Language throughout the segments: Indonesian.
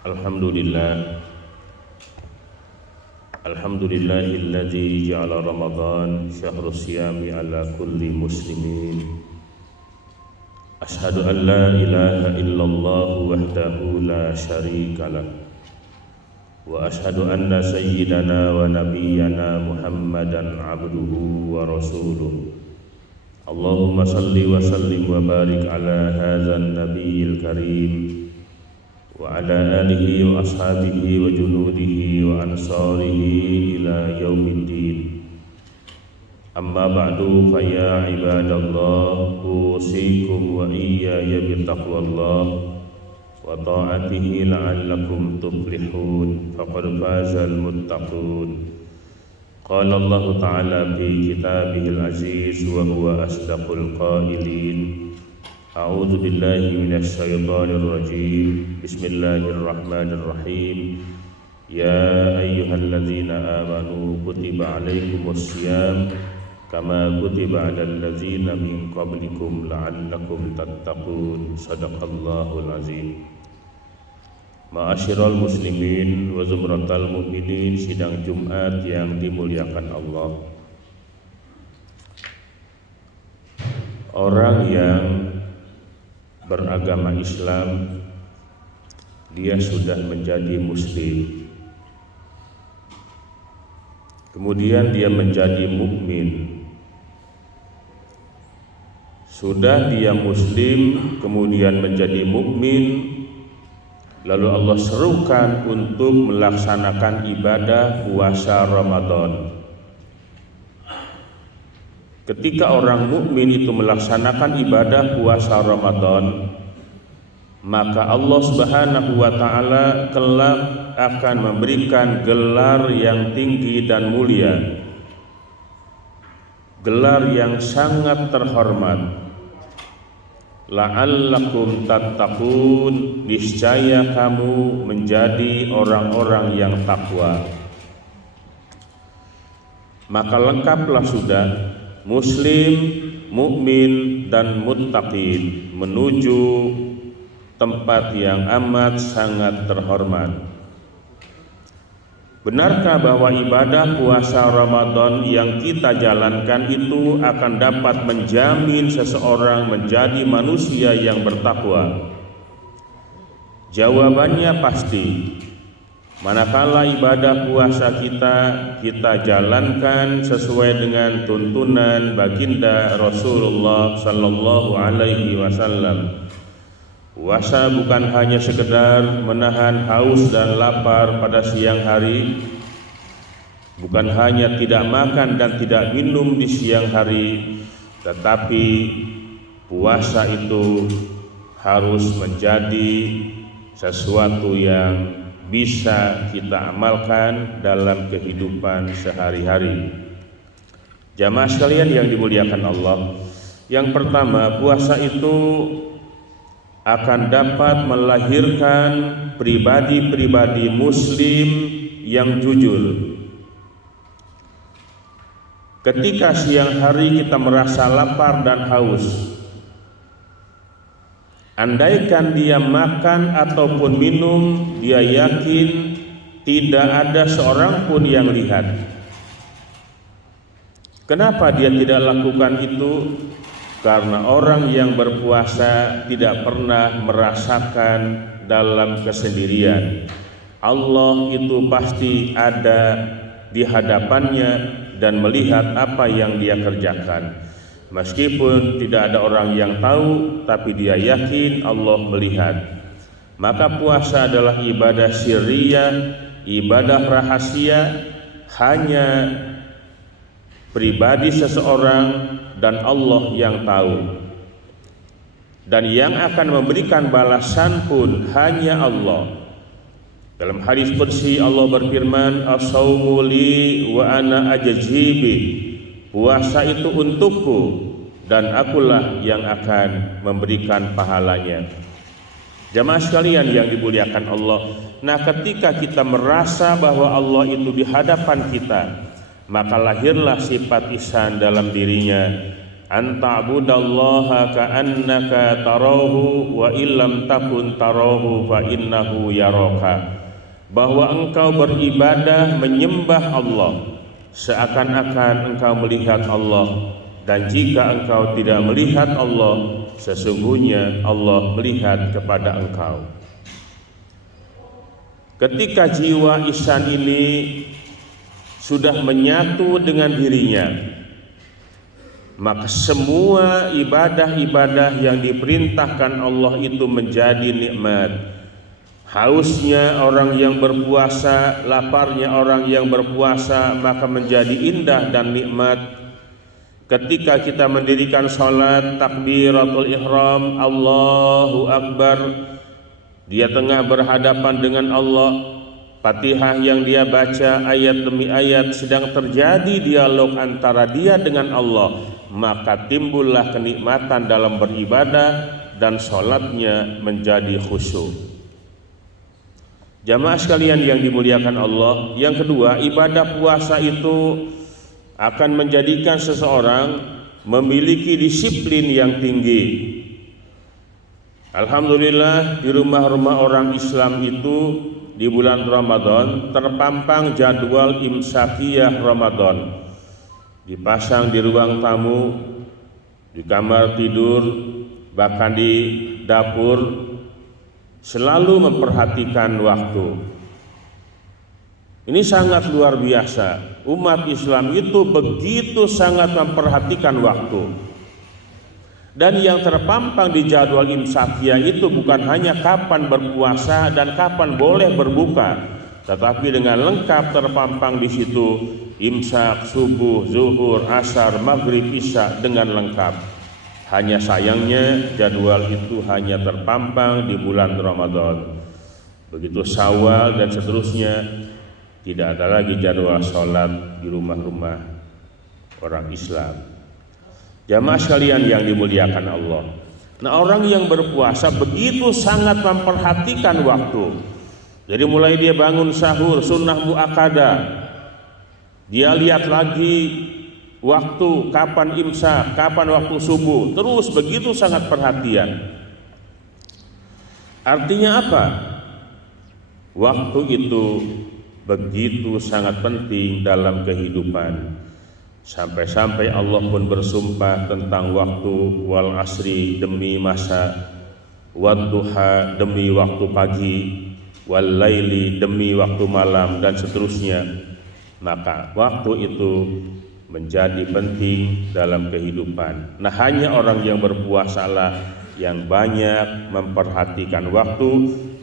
Alhamdulillah, alhamdulillahilladzi ja'ala Ramadan syahrus siyami ala kulli muslimin. Ashhadu an la ilaha illallah wahdahu la syarikalah wa ashhadu anna sayyidana wa nabiyyana Muhammadan abduhu wa rasuluh. Allahumma salli wa sallim wa barik ala hadzal nabiyil karim wa ala alihi wa ashabihi wa junudihi wa ansarihi ila yaumiddin. Amma ba'du, fa ya ibadallah, usikum wa iyaya bittaqwallah wa ta'atihi la'allakum tuflihun. Faqad fazal muttaqun. Qala Allah ta'ala fi kitabihil aziz wa huwa asdaqul qailin. A'udzu billahi minasy syaithanir rajim. Bismillahirrahmanirrahim. Ya ayyuhalladzina amanu kutiba alaikumus syiyam kama kutiba alal ladzina min qablikum la'allakum tattaqun. Shadaqallahul azim. Ma'asyiral muslimin wa zumratal mu'minin, sidang Jumat yang dimuliakan Allah. Orang yang beragama Islam, dia sudah menjadi muslim, kemudian dia menjadi mukmin. Sudah dia muslim kemudian menjadi mukmin, lalu Allah serukan untuk melaksanakan ibadah puasa Ramadan. Ketika orang mukmin itu melaksanakan ibadah puasa Ramadan, maka Allah Subhanahu wa taala kelak akan memberikan gelar yang tinggi dan mulia, gelar yang sangat terhormat. La'allakum tattaqun, niscaya kamu menjadi orang-orang yang takwa. Maka lengkaplah sudah muslim, mukmin dan muttaqin menuju tempat yang amat sangat terhormat. Benarkah bahwa ibadah puasa Ramadan yang kita jalankan itu akan dapat menjamin seseorang menjadi manusia yang bertakwa? Jawabannya pasti. Manakala ibadah puasa kita jalankan sesuai dengan tuntunan baginda Rasulullah sallallahu alaihi wasallam. Puasa bukan hanya sekedar menahan haus dan lapar pada siang hari, bukan hanya tidak makan dan tidak minum di siang hari, tetapi puasa itu harus menjadi sesuatu yang bisa kita amalkan dalam kehidupan sehari-hari. Jamaah sekalian yang dimuliakan Allah, yang pertama, puasa itu akan dapat melahirkan pribadi-pribadi muslim yang jujur. Ketika siang hari kita merasa lapar dan haus, andaikan dia makan ataupun minum, dia yakin tidak ada seorang pun yang lihat. Kenapa dia tidak lakukan itu? Karena orang yang berpuasa tidak pernah merasakan dalam kesendirian. Allah itu pasti ada di hadapannya dan melihat apa yang dia kerjakan. Meskipun tidak ada orang yang tahu, tapi dia yakin Allah melihat. Maka puasa adalah ibadah sirriyah, ibadah rahasia, hanya pribadi seseorang dan Allah yang tahu. Dan yang akan memberikan balasan pun hanya Allah. Dalam hadis qudsi Allah berfirman, "As-shaumu li wa ana ajzibi." Puasa itu untukku dan akulah yang akan memberikan pahalanya. Jamaah sekalian yang dimuliakan Allah, nah ketika kita merasa bahwa Allah itu di hadapan kita, maka lahirlah sifat ihsan dalam dirinya, an ta'budallaha ka'annaka tarahu wa illam takun tarahu fa innahu yaraka, bahwa engkau beribadah menyembah Allah seakan-akan engkau melihat Allah, dan jika engkau tidak melihat Allah, sesungguhnya Allah melihat kepada engkau. Ketika jiwa ihsan ini sudah menyatu dengan dirinya, maka semua ibadah-ibadah yang diperintahkan Allah itu menjadi nikmat. Hausnya orang yang berpuasa, laparnya orang yang berpuasa, maka menjadi indah dan nikmat. Ketika kita mendirikan sholat, takbiratul ihram, Allahu Akbar, dia tengah berhadapan dengan Allah, Fatihah yang dia baca ayat demi ayat, sedang terjadi dialog antara dia dengan Allah, maka timbullah kenikmatan dalam beribadah dan sholatnya menjadi khusyuk. Jamaah sekalian yang dimuliakan Allah, yang kedua, ibadah puasa itu akan menjadikan seseorang memiliki disiplin yang tinggi. Alhamdulillah, di rumah-rumah orang Islam itu di bulan Ramadan terpampang jadwal imsakiyah Ramadan, dipasang di ruang tamu, di kamar tidur, bahkan di dapur, selalu memperhatikan waktu. Ini sangat luar biasa. Umat Islam itu begitu sangat memperhatikan waktu. Dan yang terpampang di jadwal imsakiyah itu bukan hanya kapan berpuasa dan kapan boleh berbuka, tetapi dengan lengkap terpampang di situ imsak, subuh, zuhur, asar, maghrib, isya dengan lengkap. Hanya sayangnya jadwal itu hanya terpampang di bulan Ramadan. Begitu Syawal dan seterusnya tidak ada lagi jadwal sholat di rumah-rumah orang Islam. Jamaah sekalian yang dimuliakan Allah, nah orang yang berpuasa begitu sangat memperhatikan waktu. Jadi mulai dia bangun sahur, sunnah muakkadah, dia lihat lagi waktu, kapan imsak, kapan waktu subuh, terus begitu sangat perhatian. Artinya apa? Waktu itu begitu sangat penting dalam kehidupan. Sampai-sampai Allah pun bersumpah tentang waktu, wal asri demi masa, wadduha demi waktu pagi, wal laili demi waktu malam, dan seterusnya. Maka waktu itu menjadi penting dalam kehidupan. Nah, hanya orang yang berpuasalah yang banyak memperhatikan waktu,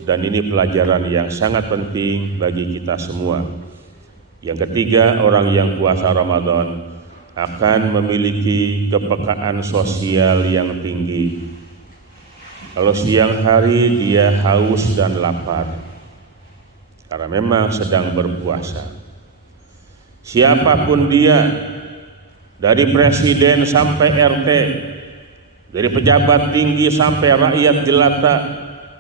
dan ini pelajaran yang sangat penting bagi kita semua. Yang ketiga, orang yang puasa Ramadan akan memiliki kepekaan sosial yang tinggi. Kalau siang hari dia haus dan lapar karena memang sedang berpuasa. Siapapun dia, dari presiden sampai RT, dari pejabat tinggi sampai rakyat jelata,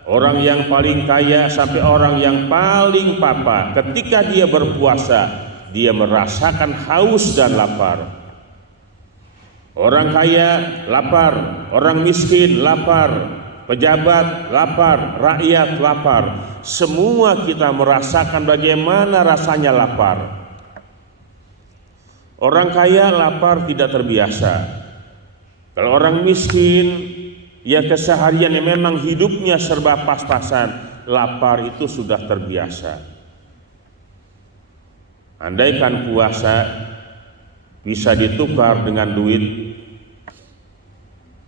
orang yang paling kaya sampai orang yang paling papa, ketika dia berpuasa, dia merasakan haus dan lapar. Orang kaya lapar, orang miskin lapar, pejabat lapar, rakyat lapar. Semua kita merasakan bagaimana rasanya lapar. Orang kaya lapar tidak terbiasa. Kalau orang miskin, ya keseharian yang memang hidupnya serba pas-pasan, lapar itu sudah terbiasa. Andaikan puasa bisa ditukar dengan duit,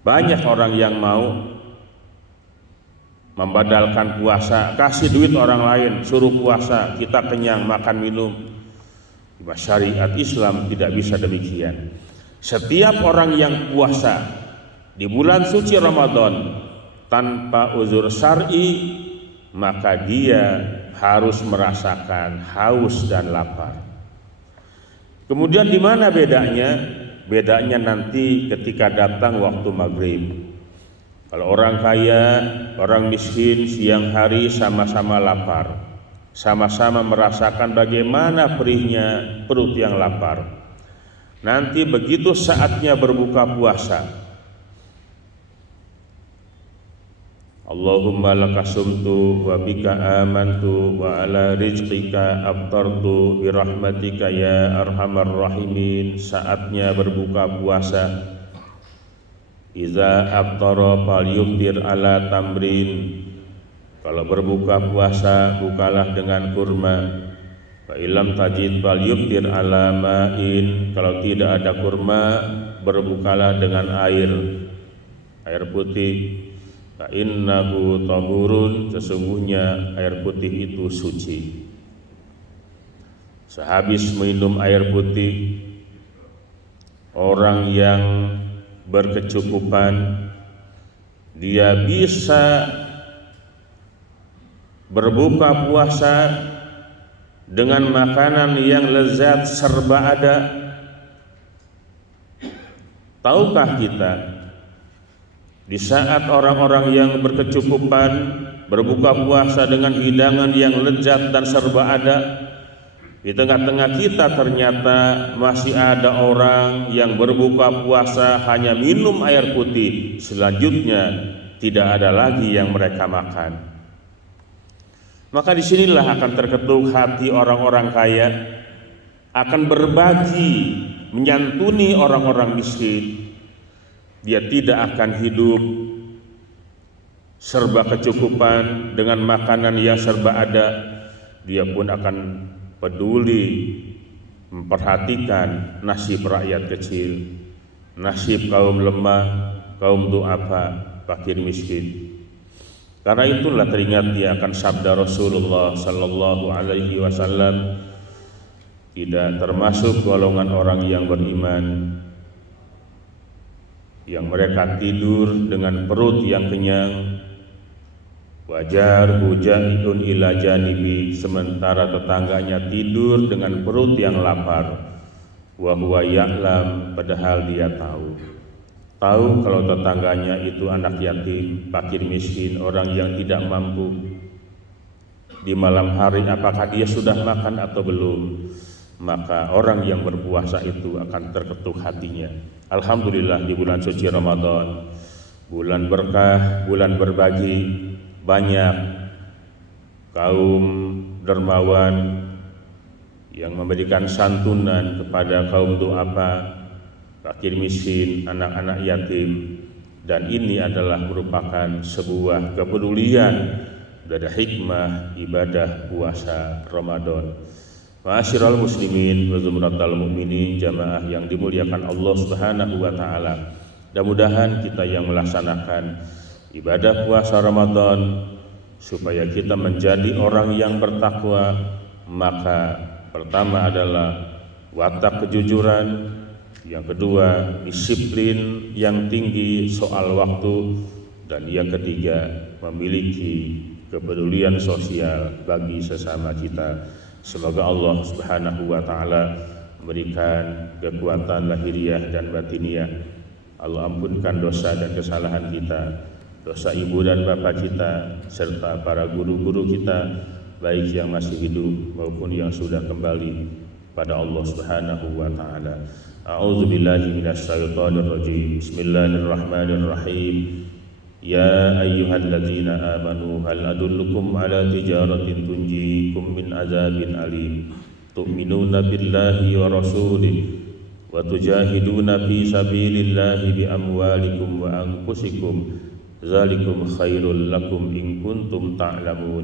banyak orang yang mau membadalkan puasa, kasih duit orang lain, suruh puasa, kita kenyang makan minum. Di syariat Islam tidak bisa demikian. Setiap orang yang puasa di bulan suci Ramadan tanpa uzur syar'i, maka dia harus merasakan haus dan lapar. Kemudian di mana bedanya? Bedanya nanti ketika datang waktu maghrib. Kalau orang kaya, orang miskin siang hari sama-sama lapar, sama-sama merasakan bagaimana perihnya perut yang lapar. nanti begitu saatnya berbuka puasa, Allahumma laka sumtu wa bika amantu wa ala rizqika aftartu birahmatika ya arhamar rahimin. Saatnya berbuka puasa. Iza aftara falyuftir ala tamrin. Kalau berbuka puasa bukalah dengan kurma. Fa illam tajid falyuftir ala ma'in. Kalau tidak ada kurma berbukalah dengan air putih. Fa innahu tahurun, sesungguhnya air putih itu suci. Sehabis minum air putih, orang yang berkecukupan dia bisa berbuka puasa dengan makanan yang lezat serba ada. Tahukah kita di saat orang-orang yang berkecukupan berbuka puasa dengan hidangan yang lezat dan serba ada, di tengah-tengah kita ternyata masih ada orang yang berbuka puasa hanya minum air putih, selanjutnya tidak ada lagi yang mereka makan. Maka disinilah akan terketuk hati orang-orang kaya, akan berbagi, menyantuni orang-orang miskin. Dia tidak akan hidup serba kecukupan dengan makanan yang serba ada. Dia pun akan peduli memperhatikan nasib rakyat kecil, nasib kaum lemah, kaum du'afa, fakir miskin. Karena itulah teringat dia akan sabda Rasulullah sallallahu alaihi wasallam, tidak termasuk golongan orang yang beriman yang mereka tidur dengan perut yang kenyang, wajar hujaitun ila janibi, sementara tetangganya tidur dengan perut yang lapar, wa huwa ya'lam, padahal dia tahu kalau tetangganya itu anak yatim, fakir miskin, orang yang tidak mampu. Di malam hari apakah dia sudah makan atau belum? Maka orang yang berpuasa itu akan terketuk hatinya. Alhamdulillah, di bulan suci Ramadan, bulan berkah, bulan berbagi, banyak kaum dermawan yang memberikan santunan kepada kaum du'afa, fakir miskin, anak-anak yatim. Dan ini adalah merupakan sebuah kepedulian dari hikmah ibadah puasa Ramadan. Ma'asyiral muslimin wa zumratal mu'minin, jamaah yang dimuliakan Allah Subhanahu wa taala. Mudah-mudahan kita yang melaksanakan ibadah puasa Ramadan supaya kita menjadi orang yang bertakwa, maka pertama adalah watak kejujuran, yang kedua disiplin yang tinggi soal waktu, dan yang ketiga memiliki kepedulian sosial bagi sesama kita. Semoga Allah Subhanahu wa taala memberikan kekuatan lahiriah dan batiniah. Allah ampunkan dosa dan kesalahan kita, dosa ibu dan bapak kita, serta para guru-guru kita, baik yang masih hidup maupun yang sudah kembali pada Allah Subhanahu wa taala. A'udzu billahi minasyaitonir rajim. Bismillahirrahmanirrahim. Ya ayyuhalladzina amanu hal adullukum ala tijaratin tunjikum min azabin alim tu'minuna billahi wa rasulihi wa tujahiduna fi sabilillahi bi amwalikum wa anfusikum dzalikum khairul lakum in kuntum ta'lamun.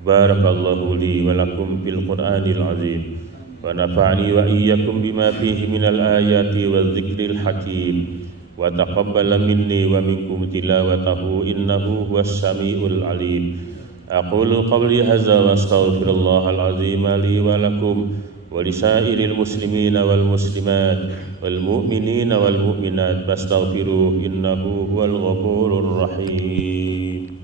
Barakallahu li wa lakum fil Qur'anil azim wa nafa'ani wa iyyakum bima fihi minal ayati wadh-dhikril hakim. Wa taqabbala minni wa minkum tilawatahu innahu huwas samiul alim. Aqulu qawli hadza wa astaghfirullahal azim li wa lakum wa lisairil muslimina wal muslimat wal mu'minina wal mu'minat fastaghfiruhu innahu huwal ghafurur rahim.